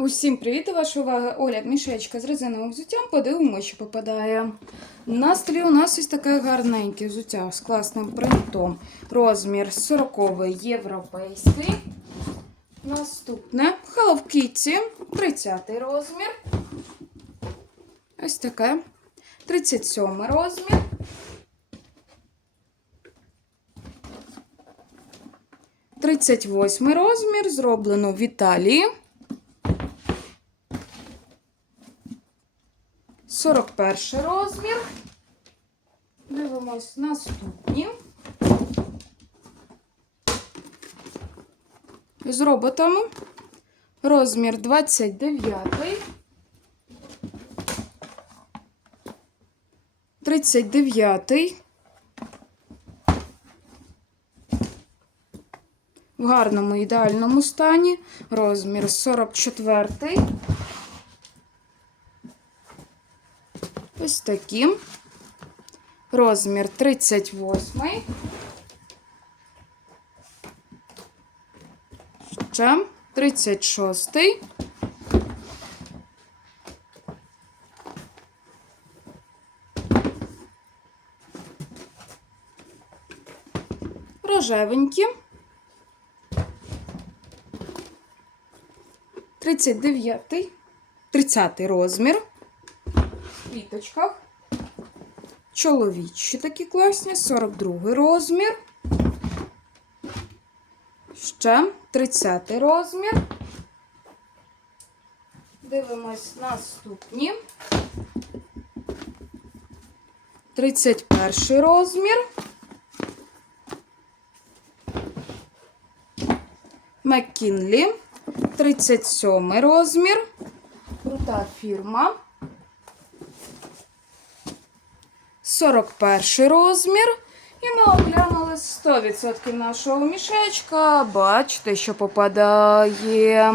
Усім привіт! До вашої уваги огляд мішечка з резиновим взуттям. Подивимося, що попадає. На столі у нас ось таке гарненьке взуття з класним принтом. Розмір 40 європейський. Наступне Hello Kitty, 30 розмір. Ось таке. 37 розмір. Тридцять восьмий розмір зроблено в Італії. 41 розмір. Дивимось наступні. З роботами. Розмір 29. 39. В гарному ідеальному стані. Розмір 44. Ось такі. Розмір 38. Ще 36. Рожевенькі. 39. 30 розмір квіточках. Чоловічі такі класні, 42 розмір. Ще 30 розмір. Дивимось наступні. 31 розмір. Маккінлі. 37 розмір. Крута фірма. 41 розмір. І ми оглянули 100% нашого мішечка. Бачите, що попадає.